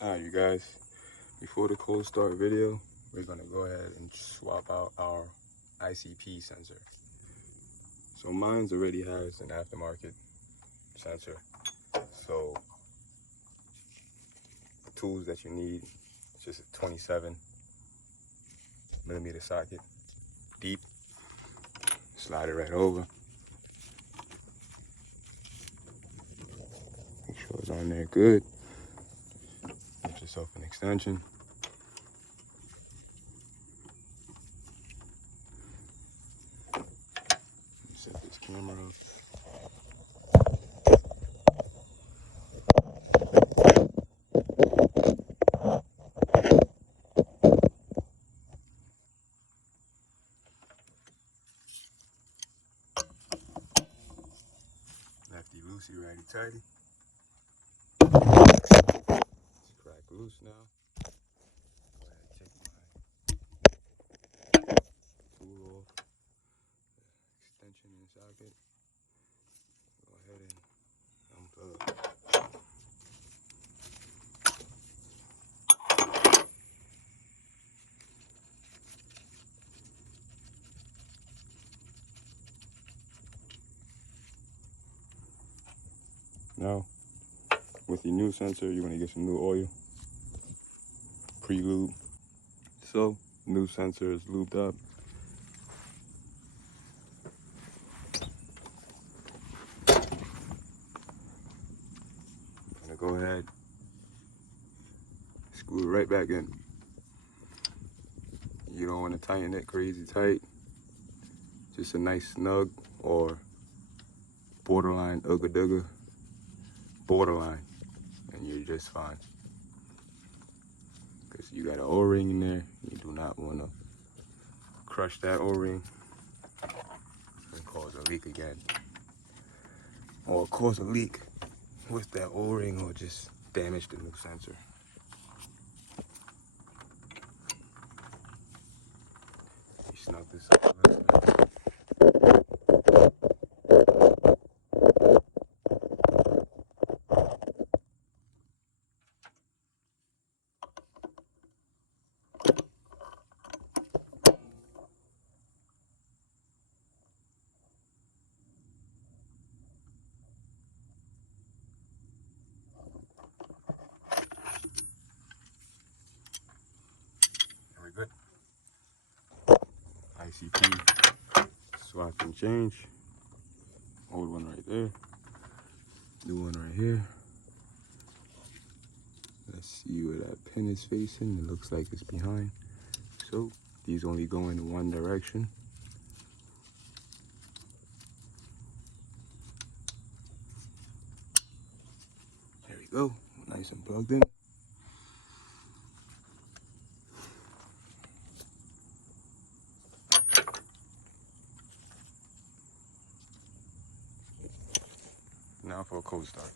Alright, you guys, before the cold start video, we're gonna go ahead and swap out our ICP sensor. So mine's already has an aftermarket sensor. So the tools that you need, it's just a 27mm socket, deep. Slide it right over. Make sure it's on there good. Get yourself an extension. Set this camera up. Lefty loosey, righty tighty. It's crack loose now. Go ahead and take my tool off. Extension in the socket. Go ahead and unplug. Now, with your new sensor, you're going to get some new oil, pre-lube. So, new sensor is lubed up. I'm going to go ahead, screw it right back in. You don't want to tighten it crazy tight. Just a nice snug or borderline ugga-dugga. Borderline, and you're just fine. Because you got an O-ring in there, you do not want to crush that O-ring and cause a leak again. Or cause a leak with that O-ring or just damage the new sensor. You snug this up a little bit. Good. ICP swap and change. Old one right there. New one right here. Let's see where that pin is facing. It looks like it's behind. So these only go in one direction. There we go. Nice and plugged in. Now for a cold start.